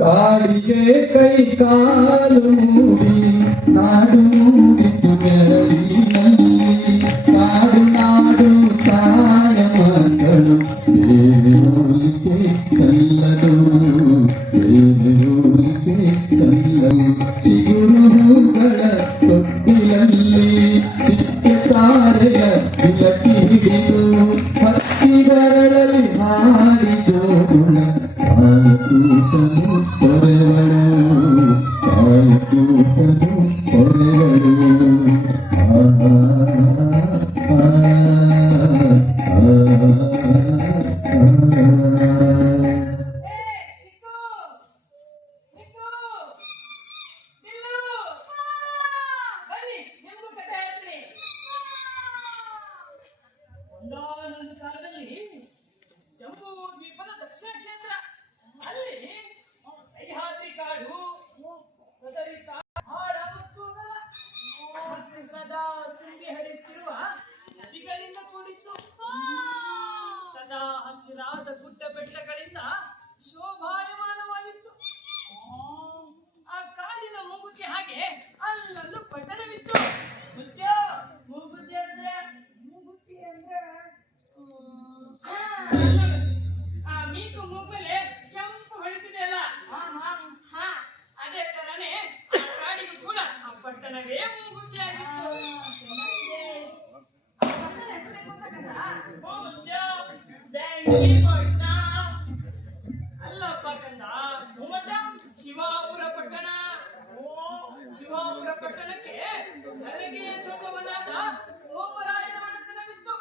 ಕಾಡಿಗೆ ಕೈ ಕಾಲು ಮೂಡಿ ನಾಡು ಮೂಡಿತು ಮೆರಳಿನಲ್ಲಿ ಕಾಡು ನಾಡು ತಾಯ ಮಕ್ಕಳು ಬೇರೋಲಿಕೆ ಸಲ್ಲದು ಬೇರೋಲಿಕೆ ಸಲ್ಲದು ಚಿಗುರು ಹೂಗಳ ತೊಟ್ಟಿಲಲ್ಲಿ ಚಿಕ್ಕ ತಾರೆಯ ಬಿಲಕಿ ಹಿಡಿದು ಹಕ್ಕಿಗರಳಲ್ಲಿ ಹಾಡಿ ಜೋಗುಣ ಕೂಸನು ಪೊರೆವಳು ಕೂಸನು ಪೊರೆವಳು ಒಂದಾನೊಂದು ಕಾಲದಲ್ಲಿ ಜಂಬೂ ದ್ವೀಪದ ದಕ್ಷಿಣ ಕ್ಷೇತ್ರ ಅಲ್ಲಿ ಸಹ್ಯಾದ್ರಿ ಕಾಡು ಸದರಿ ಹಾಡ ಮತ್ತು ಸದಾ ತುಂಬಿ ಹರಿಯುತ್ತಿರುವ ನದಿಗಳಿಂದ ಕೂಡಿತ್ತು. ಸದಾ ಹಸಿರಾದ ಗುಡ್ಡ ಬೆಟ್ಟಗಳಿಂದ ಶೋಭಾಯಮಾನವಾಗಿತ್ತು. ಆ ಕಾಡಿನ ಮೂಗುತಿ ಹಾಗೆ ಅಲ್ಲಲ್ಲೂ ಪಟ್ಟಣವಿತ್ತು. ಮೂಗುತಿ ಅಂದ್ರೆ ಆ ಮೀಕು ಮೂಗಲೆ ಕೆಂಪು ಹೊಳಿತಿದೆಯಲ್ಲ, ಅದೇ ತರನೇ ಕಾಡಿಗೂ ಕೂಡ ಆ ಪಟ್ಟಣವೇ ಮೂಗುತಿಯಾಗಿತ್ತು. ಅಲ್ಲಪ್ಪ ಕಂದ, ಶಿವಾಪುರ ಪಟ್ಟಣ. ಶಿವಾಪುರ ಪಟ್ಟಣಕ್ಕೆ ಹೊರಗೆ ದೊಡ್ಡವನಾದ ಸೋಮರಾಯನ ಮನೆತನವಿತ್ತು.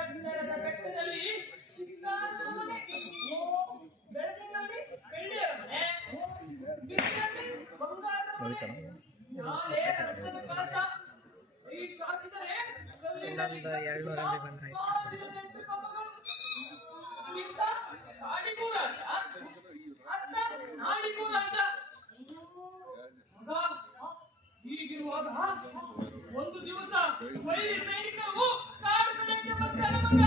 ಎತ್ತರದ ಬೆಟ್ಟದಲ್ಲಿ ಚಿಕ್ಕಾದ ಮನೆ, ಬೆಳದಿಂಗಳಲ್ಲಿ ಬೆಳ್ಳಿಯ ಮನೆ, ಬಿಸಿಲಲ್ಲಿ ಬಂಗಾರದ ಮನೆ, ನಾಳೆ ರಕ್ತದ ಕಳಸ, ಈ ಚಾಚಿದರೆ ಸೊಲ್ಲಿನಲ್ಲಿ 1008 ಕಂಬಗಳು. ಇತ್ತ ಕಾಡಿಗೂ ರಾಜ, ಅತ್ತ ನಾಡಿಗೂ ರಾಜ. ಹೀಗಿರುವಾಗ ಒಂದು ದಿವಸ ವೈರಿ ಸೈನಿಕರು ಕಾಡು ಕಡೆಗೆ ಬರ್ತಾರೆ ಮಗ.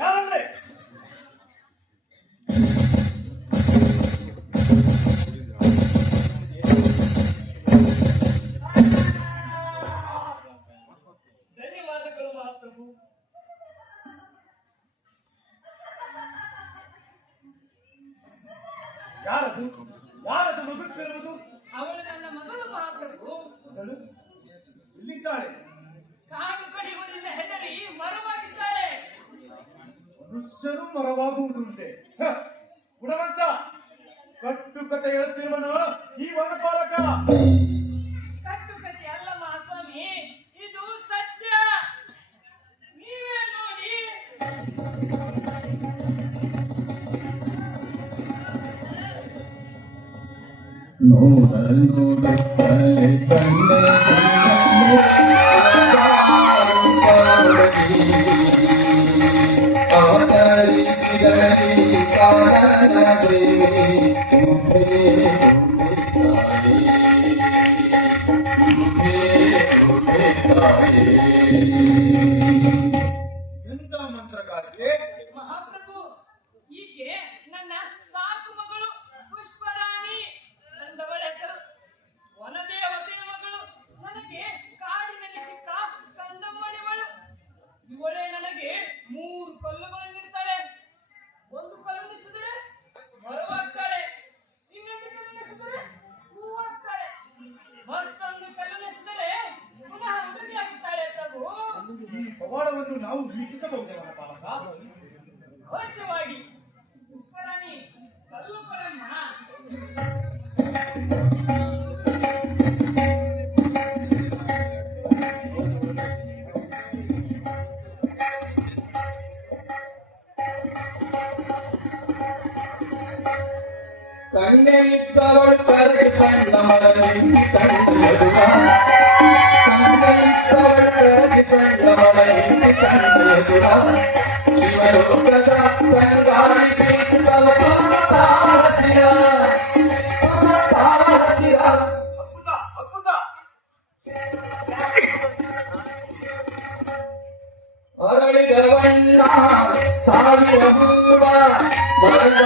ಯಾರಂದ್ರೆ ಧನ್ಯವಾದಗಳು ಮಹಾಪ್ರಭು. ಯಾರದು ಯಾರದು ಮಗುತ್ತಿರುವುದು? ಅವಳು ನನ್ನ ಮಗಳು ಮಹಾಪ್ರಭು. ಮಗಳು ಇಲ್ಲಿದ್ದಾಳೆ. ಕಾಡು ಕಡಿಯುವುದರಿಂದ ಹೆದರಿ ಮರವಾಗಿದ್ದಾಳೆ. ಮನುಷ್ಯರು ಮರವಾಗುವುದುಂಟೆ. ಗುಣವಂತ ಕಟ್ಟುಕತೆ ಹೇಳುತ್ತಿರುವನು ಈ ವನಪಾಲಕ. ಕಟ್ಟುಕತೆ ಅಲ್ಲ ಮಹಾಸ್ವಾಮಿ, ಇದು ಸತ್ಯ. ನೀವೇ ನೋಡಿ. ನೋಡ ನೋಡುತ್ತಲೇ ಕಣ್ಣೆ ಅವತರಿಸಿದಳೇ ಕಾರಣ ದೇವಿ ಉಭೇ ಉಭೇ ತಾಯೇ. ಎಂತ ಮಂತ್ರಗಾರಿಕೆ? ಮಹಾಪ್ರಭು, ಈಕೆ ನನ್ನ ಸಾಕು ಮಗಳು ಪುಷ್ಪರಾಣಿ ಎಂದವಳ ಹೆಸರು. ವನದೇವತೆಯ ಮಗಳು. ನನಗೆ ಕಾಡಿನಲ್ಲಿ ಸಿಕ್ಕ ಕಂದಮ್ಮಣಿವಳು. ಇವಳೇ ನನಗೆ 3 ಕಲ್ಲುಗಳನ್ನು ನೀಡ್ತಾಳೆ. ಒಂದು ಕಲ್ಲುಣಿಸಿದರೆ ಮರವಾಗ್ತಾಳೆ, ಇನ್ನೊಂದು ಕಲ್ಲುಣಿಸಿದರೆ ಹೂವಾಗ್ತಾಳೆ, ಮತ್ತೊಂದು ಕಲ್ಲುಣಿಸಿದರೆ ಪುನಃ ಹುಡುಗಿಯಾಗುತ್ತಾಳೆ. ಪ್ರಭು, ಈ ಪವಾಡವನ್ನು ನಾವು ವೀಕ್ಷಿಸಬಹುದೇ ವನಪಾಲಕ? ಅವಶ್ಯವಾಗಿ. ಪುಷ್ಪರಾಣಿ, ಕಲ್ಲು ಕೊಡಮ್ಮ. ಕಣ್ಣೆ ಇದ್ದವಳು ಕರೆ ಸಣ್ಣ ಮರಳಿಂಗಿ ತಂದೆಯದುವ ಕಣ್ಣೆ ಇದ್ದವಳು ಕರೆ ಸಣ್ಣ ಮರಳಿಂಗಿ ತಂದೆಯದುವ ಶಿವಲೋಕದ ತಂಗಾಳಿ ಬೀಸುತ್ತವ ಹಸಿರ ಅದ್ಭುತ ಅದ್ಭುತ. ಅರಳಿದ ಬಣ್ಣ ಸಾವಿರ ಹೂವ ಮರದ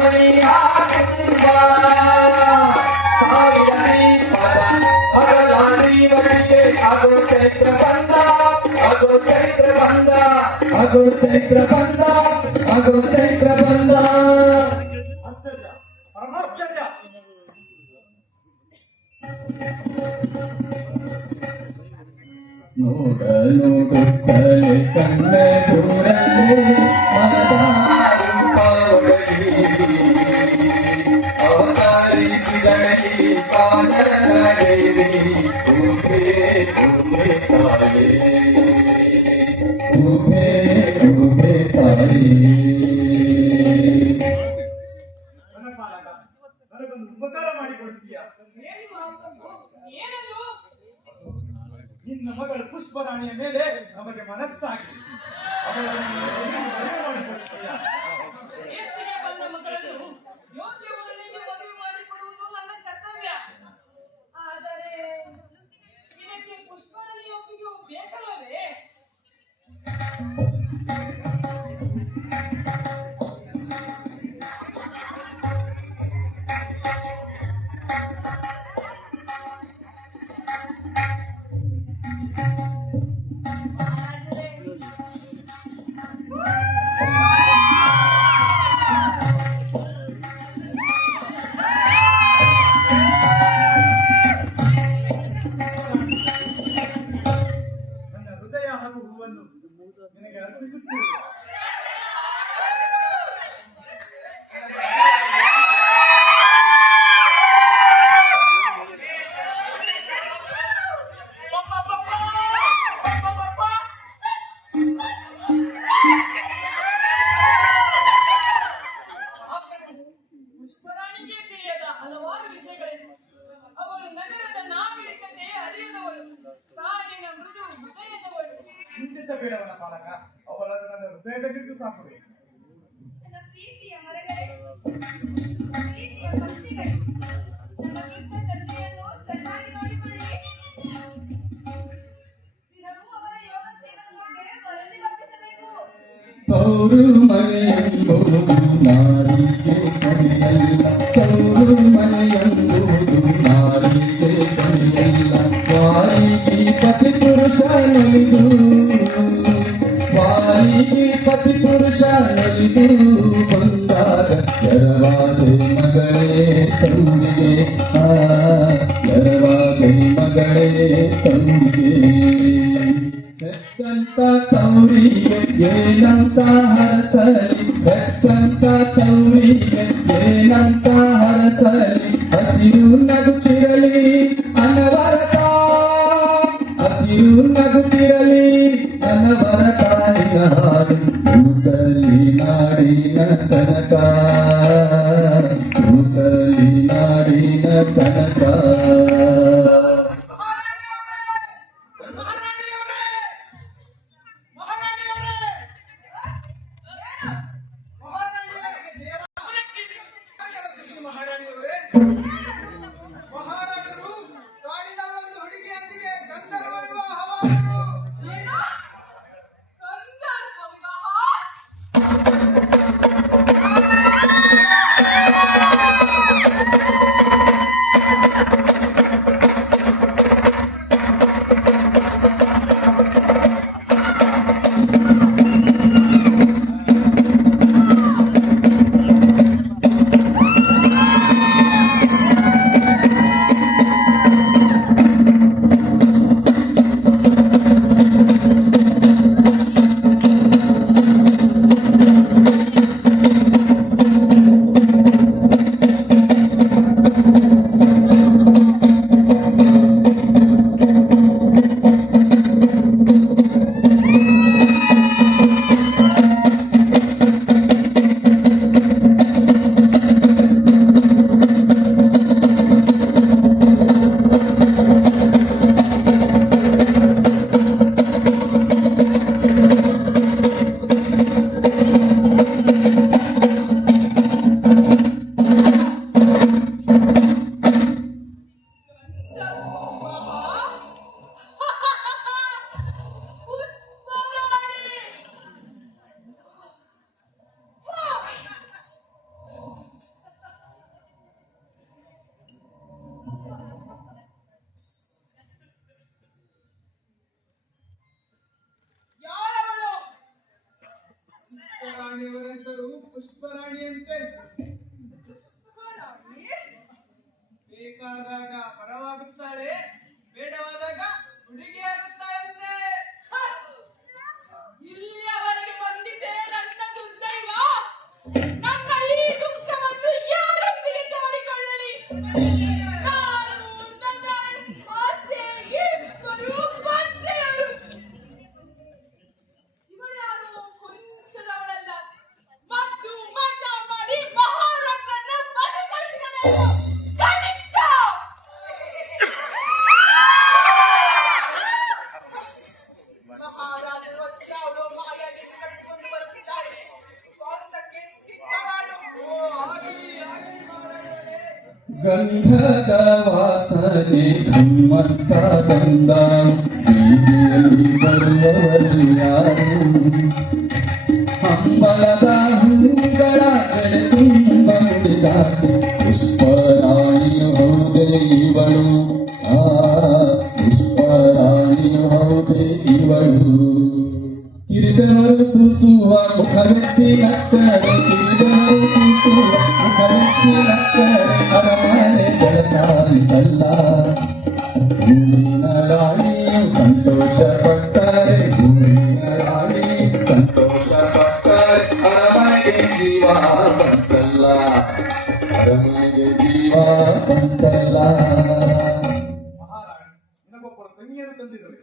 ಮೈಯ ತುಂಬ ಸಾವಿರ ದೀಪದ ಹಗಲ ದೀವಟಿಗೆ ಅದು ಚೈತ್ರ ಬಂದ ಅದು ಚೈತ್ರ ಬಂದ ಅದು ಚೈತ್ರ ಬಂದ ಅದು ಚೈತ್ರ ಬಂದ. ಆಶ್ಚರ್ಯ ಪರಮಾಶ್ಚರ್ಯ. ನೋಡ ನೋಡುತ್ತಲೇ ಕಣ್ಣ ದೂರಲ್ಲೇ ಅವತರಿಸಿದಳೇ ಕಾನನ ದೇವಿ ಉಭೇ ಉಭೇ ತಾಯೇ ಉಭೇ ಉಭೇ ತಾಯೇ. ವನಪಾಲಕ, ನನಗೊಂದು ಉಪಕಾರ ಮಾಡಿಕೊಡ್ತೀಯಾ? ಹೇಳಿ ಮಹಾಪ್ರಭು, ಏನದು? ನಿನ್ನ ಮಗಳು ಪುಷ್ಪರಾಣಿಯ ಮೇಲೆ ನಮಗೆ ಮನಸ್ಸಾಗಿ ಅವಳನ್ನು ಮದುವೆ ಮಾಡಿಕೊಡ್ತೀಯಾ? ವಯಸ್ಸಿಗೆ ಬಂದ ಮಗಳನ್ನು ಯೋಗ್ಯ ವರನಿಗೆ ಮದುವೆ ಮಾಡಿಕೊಡುವುದು ನನ್ನ ಕರ್ತವ್ಯ. ಆದರೆ ಇದಕ್ಕೆ ಪುಷ್ಪರಾಣಿ ಒಪ್ಪಿಗೆ ಬೇಕಲ್ಲವೇ? ನನ್ನ ಹೃದಯ ಹಾಗೂ ಹೂವನ್ನು ನಿನಗೆ ಅರ್ಪಿಸುತ್ತೇನೆ. ಪುಷ್ಪರಾಣಿಗೆ ತಿಳಿಯದ ಹಲವಾರು ವಿಷಯಗಳಿವೆ. ಅವಳು ನಗರದ ನಾಗರಿಕತೆ ಅರಿಯದವಳು, ಕಾಡಿನ ಮೃದು ಹೃದಯದವಳು. ಚಿಂತಿಸಬೇಡ ವನಪಾಲಕ, ಅವಳನ್ನು ನನ್ನ ಹೃದಯದ ಬಿಟ್ಟು ಸಾಕುವೆ. ನನ್ನ ಪ್ರೀತಿಯ ಮರಗಳೇ, ಪ್ರೀತಿಯ ಪಕ್ಷಿಗಳೇ, ನನ್ನ ವೃದ್ಧ ತಂದೆಯನ್ನು ಚೆನ್ನಾಗಿ ನೋಡಿಕೊಳ್ಳಿ. ತವರು ಮನೆಯೆಂಬುದು ನಾಡಿಗೆ ಕಲಿಯಲ್ಲ, ತವರು ಮನೆಯೆಂಬುದು ನಾಡಿಗೆ ಕಲಿಯಲ್ಲ. ವಾರಿಗೆ ಪತಿ ಪುರುಷ ನಲಿದು, ವಾರಿಗೆ ಪತಿ ಪುರುಷ ನಲಿದು ಬಂದಾಗ ಎರವಾದೆ ಮಗಳೇ ತೌರಿಗೆ, ಎರವಾದೆ ಮಗಳೇ ತೌರಿಗೆ. ಬೆತ್ತಂತ ತೌರಿಗೆ ಏನಂತ ಹರಸಲಿ, ಬೆತ್ತಂತ ತೌರಿಗೆ ಏನಂತ ಹರಸಲಿ. ಹಸಿರು ನಗುತ್ತಿರಲಿ ಅನವರತ, ಹಸಿರು ನಗುತ್ತಿರಲಿ ಅನವರತ. ನಿನ್ನ ಹಾಡು ಊಟಲಿ ನಾಡಿನ ತನಕ, ಊಟಲಿ ನಾಡಿನ ತನಕ. ಮಹಾರಾಜರು ಕಾಡಿನ ಒಂದು ಹುಡುಗಿಯೊಂದಿಗೆ ಗಂಧರ್ವ ವಿವಾಹವಾದರು. ಏನು? ಗಂಧರ್ವ ವಿವಾಹ? ಯಾರವಳು? ರಾಣಿಯವರ ಹೆಸರು ಪುಷ್ಪರಾಣಿ ಅಂತೆ. ಪುಷ್ಪರಾಣಿ? ಬೇಕಾದಾಗ ಪರವಾಗುತ್ತಾಳೆ, ಬೇಡವಾದಾಗ ಹುಡುಗಿಯಾಗುತ್ತಾಳಂತೆ. ಹ! ಇಲ್ಲಿಯವರೆಗೆ ಬಂದಿದೆ ನನ್ನ ದುರ್ದೈವ. ನನ್ನ ಈ ದುಃಖವನ್ನು ಯಾರೊಂದಿಗೆ ತೋಡಿಕೊಳ್ಳಲಿ? ನಾನು, ನನ್ನ ಆಸೆ ಇಬ್ಬರು ಬಂಜೆಯರು. ಇವಳ್ಯಾರು ಕೊಂಚದವಳಲ್ಲ. ಮದ್ದು ಮಣ್ಣ ಮಾಡಿ ಮಹಾರಾಜರನ್ನ ಬಲಿಪಡಿಸಬೇಕು. ಕನಿಷ್ಠ! ಮಹಾರಾಜರು ಅತ್ಯಾವಳು ಮಾಯಾವಿಯನ್ನು ಕಟ್ಟಿಕೊಂಡು ಬರುತ್ತಿದ್ದಾರೆ. ಸ್ವಾಗತಕ್ಕೆ ಸಿದ್ಧ ಮಾಡು. ಗಂಧದ ವಾಸನೆ ಧಮ್ಮಂತ ಗಂಧ, ಬೀದಿಯಲ್ಲಿ ಬರುವವರು ಯಾರು? ಹಂಬಲದ ಹೂಗಳ ಜಡೆ ತುಂಬ ಮುಡಿದಾಟಿ ಪುಷ್ಪರಾಣಿಯು ಹೌದೇ ಇವಳು, ಆ ಪುಷ್ಪರಾಣಿಯು ಹೌದೇ ಇವಳು. ಕಿರಿದವರು ಸೂಸುವ ಮುಖವೆತ್ತಿ ನಕ್ಕರೆ, ಕಿರಿದವರು ಸೂಸುವ ಮುಖವೆತ್ತಿ ನಕ್ಕರೆ ಅರಮನೆ ಬೆಳಕಾಯಿತಲ್ಲ. ಹೂವಿನ ರಾಣಿಯು ಸಂತೋಷ ಪಟ್ಟರೆ, ಹೂವಿನ ರಾಣಿ ಸಂತೋಷ ಪಟ್ಟರೆ ಅರಮನೆಗೆ ಜೀವ ಬಂತಲ್ಲ, ಅರಮನೆಗೆ ಜೀವ ಬಂತಲ್ಲ. ಮಹಾರಾಣಿ ನಿನಗೊಬ್ಬರು ತಂಗಿಯನ್ನು ತಂದಿದ್ದರು.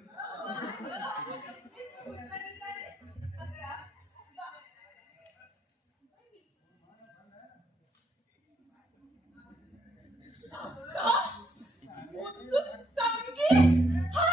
ಮುದ್ದು ತಂಗಿ. ಹ!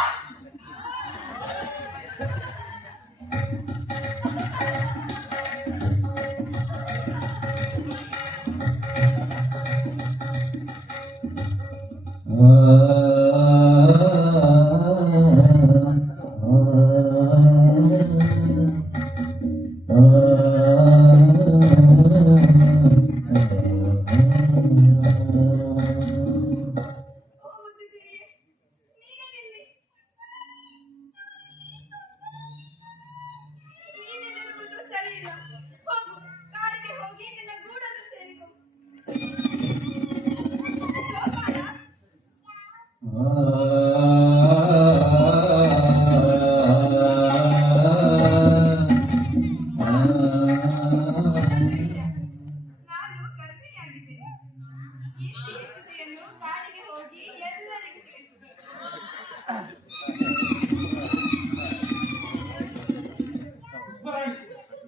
ಇಲ್ಲ. ಹೋಗು, ಕಾಡಿಗೆ ಹೋಗಿ ನಿನ್ನ ಗೂಡನ್ನು ಸೇರಿಕೊ. ಜೋಪಾನ. ಒಂದು ವಿಷಯ, ನಾನು ಗರ್ಭಿಣಿಯಾಗಿದ್ದೇನೆ. ಈ ಸಿಹಿ ಸುದ್ದಿಯನ್ನು ಕಾಡಿಗೆ ಹೋಗಿ ಎಲ್ಲರಿಗೂ ತಿಳಿಸು. ಪುಷ್ಪರಾಣಿ,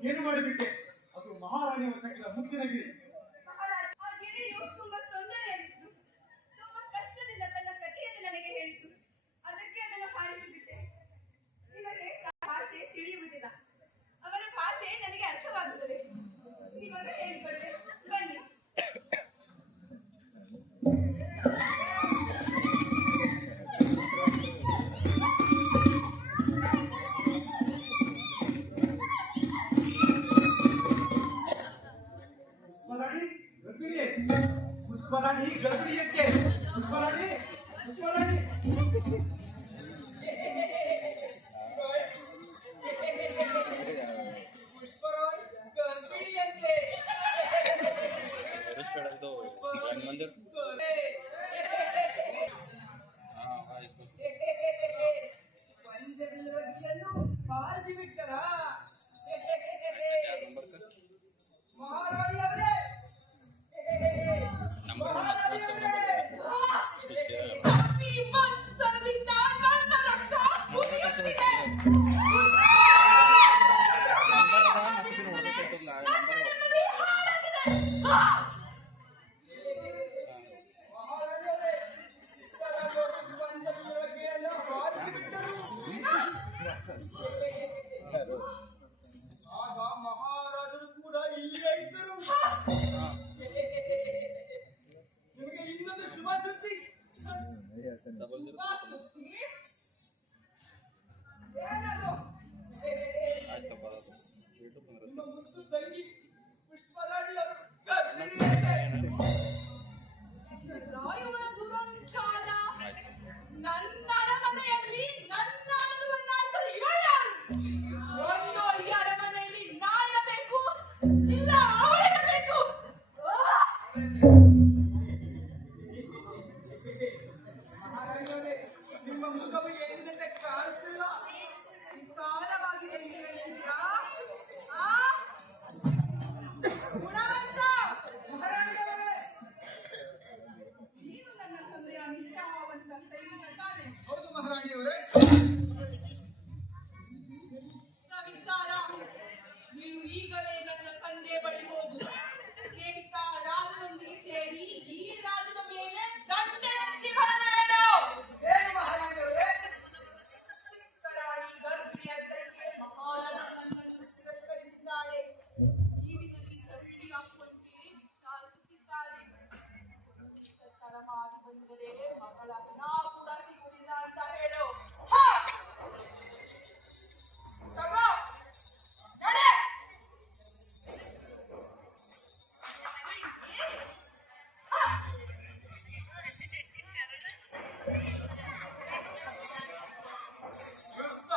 ಏನು ಮಾಡಿಬಿಟ್ಟೆ? ಅದು ಮಹಾರಾಣಿಯ ವಶಕ್ಕಿದ ಮುತ್ತಿನಗಿರಿ. ಮಹಾರಾಜ, ಆ ಗಿಳಿಯು ತುಂಬಾ ತೊಂದರೆಯಾಗಿತ್ತು. ತುಂಬಾ ಕಷ್ಟದಿಂದ ತನ್ನ ಕಥೆಯನ್ನು ನನಗೆ ಹೇಳಿತು. ಅದಕ್ಕೆ ಅದನ್ನು ಹಾರಿಸಿಬಿಟ್ಟೆ. ನಿಮಗೆ ಭಾಷೆ ತಿಳಿಯುವುದಿಲ್ಲ. ಅವರ ಭಾಷೆ ನನಗೆ ಅರ್ಥವಾಗುತ್ತದೆ. ಇವಾಗ ಹೇಳಿಕೊಡುವೆ, ಬನ್ನಿ. ಪುಷ್ಪರಾಣಿ ಗರ್ಭಿಣಿಯೇ? ಪುಷ್ಪರಾಣಿ ಗರ್ಭಿಣಿಯಕ್ಕೆ? ಪುಷ್ಪರಾಣಿ, ಪುಷ್ಪರಾಣಿ. ಆಗ ಮಹಾರಾಜರು ಕೂಡ ಇಲ್ಲಿಯೇ ಇದ್ದರು. ನಿಮಗೆ ಇನ್ನೊಂದು ಶುಭ ಸುದ್ದಿ. ಏನದು? ನಿಮ್ಮ ಮುದ್ದು ತಂಗಿ ಪುಷ್ಪರಾಣಿಯವರು ಗರ್ಭಿಣಿಯಂತೆ. ರಾಯುಗಳ ದುರಂಕಾರ. ನನ್ನ ಅರಮನೆಯಲ್ಲಿ ನನ್ನ ಅನ್ನುವನ್ನಾಸಲು ಇವಳು ಯಾರು? ಒಂದು ಈ ಅರಮನೆಯಲ್ಲಿ ನಾಯಿರಬೇಕು, ಇಲ್ಲ ಅವಳಿರಬೇಕು. ಮಹಾರಾಣಿಯವರೇ, ನಿಮ್ಮ ಮುಖವು ಎಂದಿನಂತೆ ಕಾಣುತ್ತಿಲ್ಲ. ವಿಕಾರವಾಗಿದೆ ಎಂದು ಹೇಳ್ತೀರಾ? ಗುಣವಂತ, ಮಹಾರಾಣಿಯವರೇ, ನೀನು ನನ್ನ ತಂದೆಯ ನಿಷ್ಠಾವಂತ ಸೈನಿಕ ತಾನೆ. ಹೌದು ಮಹಾರಾಣಿಯವರೇ. ವಿಚಾರ, ನೀನು ಈಗಲೇ ನನ್ನ ತಂದೆ ಬಳಿ ಹೋಗು. ಸ್ನೇಹಿತ ರಾಜನೊಂದಿಗೆ ಸೇರಿ ಈ ರಾಜನ ಮೇಲೆ ದಂಡೆತ್ತಿ ಬರಬೇಡ. ಏನು ಮಹಾರಾಣಿಯವರೇ? ಕರಾಳಿ ಗರ್ಭಿಣಿಯಾಗಿದ್ದಕ್ಕೆ ಮಹಾರಾಜರು ನನ್ನನ್ನು ತಿರಸ್ಕರಿಸಿದ್ದಾರೆ. ಕಿವಿಯಲ್ಲಿ ಗರ್ಭಿಣಿ ಹಾಕೊಂಡೇ ವಿಚಾರಿಸುತ್ತಿದ್ದಾರೆ. ಸತ್ತರ ಮಾಡಿ ಬಂದರೆ ಮಗಳ ನಾ ಕೂಡ ಸಿಗುವುದಿಲ್ಲ ಅಂತ ಹೇಳು. ಹಾ! ತಗೋ, ನಡೆ. ಹಾ! ಯುದ್ಧ.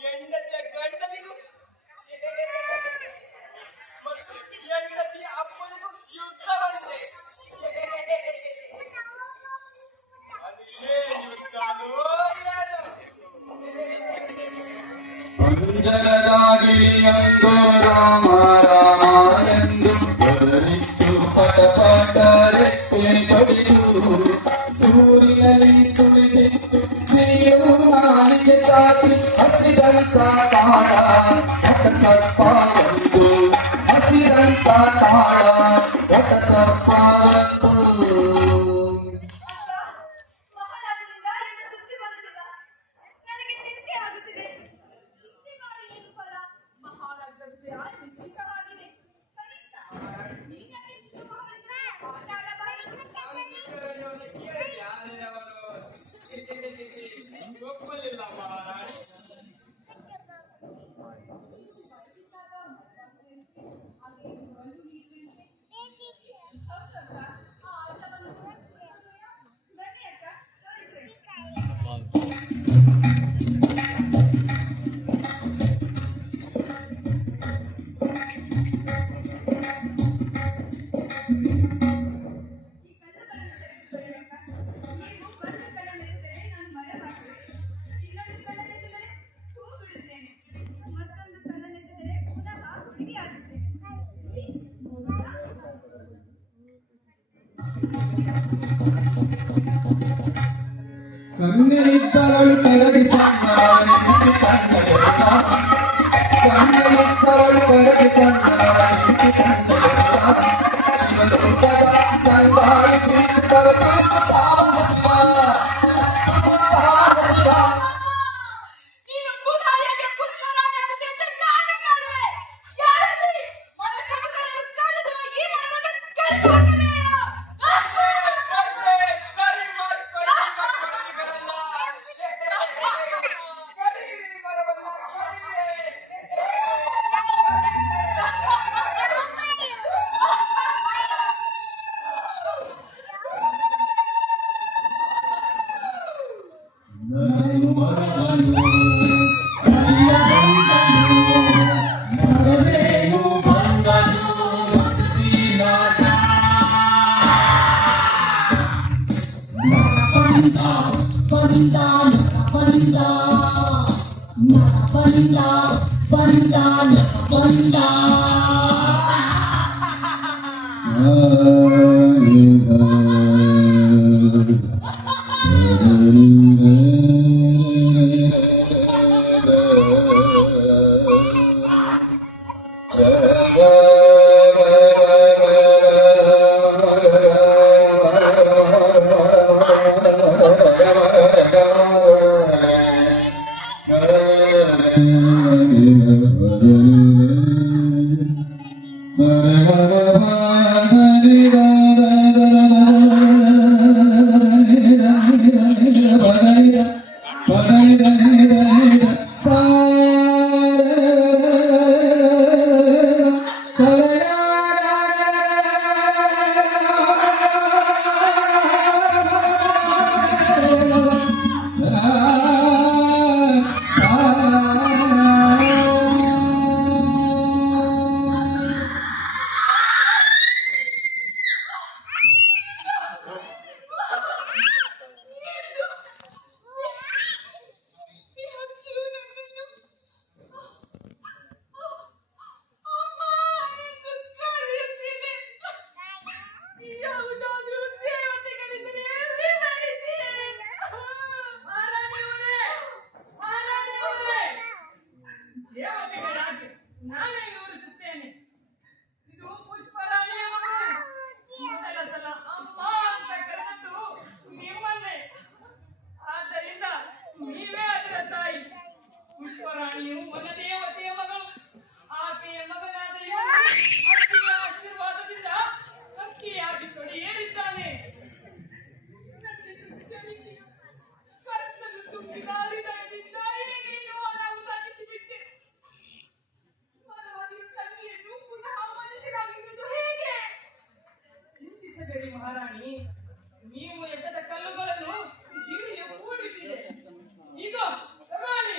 ಹೆಂಡತಿಯ ಗಂಡನಿಗೂ ಮತ್ತು ಹೆಂಡತಿಯ ಅಪ್ಪನಿಗೂ ಯುದ್ಧವಂತೆ. ಅದು ಏನು ಯುದ್ಧನೋ ಏನೋ. ಅಂಜನದಾಗಿಳಿಯೊಂದು ರಾಮ ರಾಮ ಎಂದು ಬದರಿತ್ತು ಪಟ ಪಟ ರೆಕ್ಕೆ ಬಡಿದು ಸೂರಿನಲ್ಲಿ ಸುಳಿದಿತ್ತು ಸೀಳು ನಾಲಿಗೆ ಚಾಚಿ ಹಸಿದಂತ ಕಾಳ ಹೊಟ ಸರ್ಪ ಒಂದು ಹಸಿದಂತ ಕಾಳ ಹೊಟ ಸರ್ಪ ಒಂದು. ಅಕ್ಕ, ಮಹಾರಾಜನಿಂದ ಏನು ಸುದ್ದಿ ಬರುತ್ತಿಲ್ಲ. ನನಗೆ ಚಿಂತೆ ಆಗುತ್ತಿದೆ. ಚಿಂತೆ ಮಾಡಿ ಏನು ಫಲ? ಮಹಾರಾಜರ ವಿಜಯ ನಿಶ್ಚಿತವಾಗಿದೆ. ಕನಿಷ್ಠ ನೀನಕ್ಕೆ ಚಿಕ್ಕ ಮಹಾರಾಜರ ಆಟ ಆಡಬಾರದು. ಒಪ್ಪಲಿಲ್ಲ ಮಹಾರಾಣಿ. ಹೌದು ಅಕ್ಕ, ಆ ಆಟವನ್ನು ಬನ್ನಿ ಅಕ್ಕ, ತೋರಿಸುವೆ. ಕಣ್ಣೆ ಇದ್ದವಳು ಕರಗಿ ಸಣ್ಣವಳ ನಿಂತಿ ಕಂಡಗೆಲ್ಲ ಕಣ್ಣೆ ಇದ್ದವಳು ಕರಗಿ ಸಣ್ಣವಳ ನಿಂತಿ ಕಂಡಗೆಲ್ಲ ಶಿವಲೋಕದ ತಂಗಾಳಿ ಬೀಸುತ್ತವ ತುಳುಕುತ್ತಾವ ಹಸಿದ ನೀನು ಪುರಾಣಿಗೆ ಪುಷ್ಪರಾಣಿಯಾಗುತ್ತಿದ್ದ ನಾನು ಕಾಣುವೆ. ಯಾರಲ್ಲಿ ಮರಕಮಗಳನ್ನು ಕಳೆದು ಈ ಮರವನ್ನು ಕಳೆದುಕೊಂಡಿದೆಯೋ? ಸರಿ ಮಾಡ್ಕೊಳ್ಳಿ ಮಕ್ಕಳಿಗೆಲ್ಲ. ಕರೀರಿ ಮರವನ್ನ, ಕರೀರಿ. ಯಾವುದಾದ್ರೂ ದೇವತೆಗಳಿದ್ದರೆ ವಿವರಿಸಿ. ಮಹಾರಾಣಿಯವರೇ, ದೇವತೆಗಳಾಗಿ ನಾನೇ ವಿವರಿಸುತ್ತೇನೆ. ಇದು ಪುಷ್ಪರಾಣಿಯವರು ಮೊದಲ ಸಲ ಅಮ್ಮ ಅಂತ ಕರೆದದ್ದು ನಿಮ್ಮನ್ನೇ. ಆದ್ದರಿಂದ ನೀವೇ ಅದರ ತಾಯಿ. ಪುಷ್ಪರಾಣಿಯು ವನದೇವತೆಯ ಮಗಳು. ಆಕೆಯ ಮಗನಾದ ಇವನು ಅತ್ತಿಯ ಆಶೀರ್ವಾದದಿಂದ ಅಕ್ಕಿಯಾಗಿ ತೊಡೆಯೇರಿದ್ದಾನೆ. ನನ್ನನ್ನು ಕ್ಷಮಿಸಿ. ಕರ್ತನು ತುಂಬಿದ ಹೃದಯದಿಂದ ಏನೇನೋ ಅನಾಹುತಾಗಿಸಿಬಿಟ್ಟೆ. ಮನವಾಗಿರುವ ತಂಗಿಯನ್ನು ಪುನಃ ಮನುಷ್ಯರಾಗಿಸುವುದು ಹೇಗೆ? ಚಿಂತಿಸಬೇಡಿ ಮಹಾರಾಣಿ. ನೀವು ಎಸೆದ ಕಲ್ಲುಗಳನ್ನು ಗಿಳಿಯು ಕೂಡಿಟ್ಟಿದೆ. ಇದು ತಗೊಳ್ಳಿ.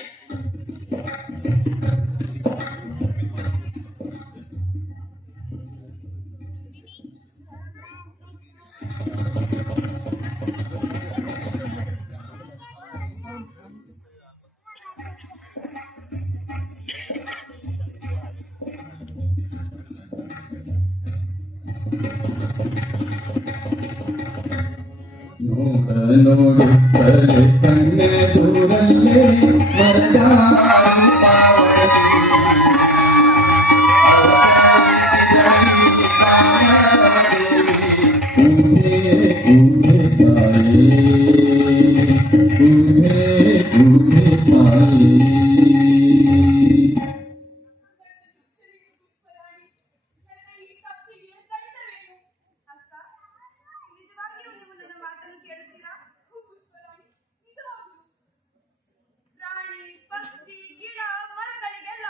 ನೋಡುತ್ತಲೇ ಕಣ್ಣೆ ದೂರಲ್ಲೇ ಮರದ ಪಾವತಿ ಅವತರಿಸಿದಳು ಕಾಮದೇವಿ. ಊಹೆ ಊಹೆ ತಾಯೇ, ಊಹೆ ಊಹೆ ತಾಯೇ. ಪುಷ್ಪರಾಣಿ, ನನ್ನ ಈ ತಪ್ಪಿಗೆ ದಂಡವೇನು? ಅಕ್ಕ, ನಿಜವಾಗಿಯೂ ನೀವು ನನ್ನ ಮಾತನ್ನು ಕೇಳುತ್ತೀರಾ? ಪುಷ್ಪರಾಣಿ, ನಿಜವಾಗ್ಲೂ ಪ್ರಾಣಿ, ಪಕ್ಷಿ, ಗಿಡ, ಮರಗಳಿಗೆಲ್ಲ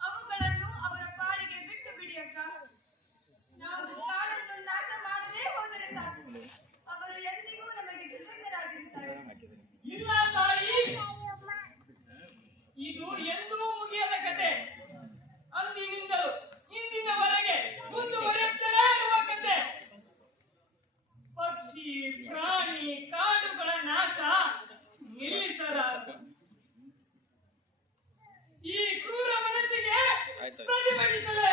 ಅವುಗಳನ್ನು ಅವರ ಪಾಳಿಗೆ ಬಿಟ್ಟು ಬಿಡಿ ಅಕ್ಕ. ನಾವು ಕಾಡನ್ನು ನಾಶ ಮಾಡದೇ ಹೋದರೆ ಸಾಕು. ಅವರು ಎಂದಿಗೂ ನಮಗೆ ಕೃತಜ್ಞರಾಗಿರುತ್ತಾರೆ. ಇಲ್ಲ ತಾಯಿ, ಇದು ಎಂದೂ ಮುಗಿಯದ ಕತೆ. ಅಂದಿನಿಂದಲೂ ಇಂದಿನವರೆಗೆ ಮುಂದುವರಿಯುತ್ತಲೇ ಇರುವ ಕತೆ. ಪಕ್ಷಿ, ಪ್ರಾಣಿ, ಕಾಡುಗಳ ನಾಶ ನಿಲ್ಲಿಸಲಾರದು. ಈ ಕ್ರೂರ ಮನಸ್ಸಿಗೆ ಪ್ರತಿಭಟಿಸಲು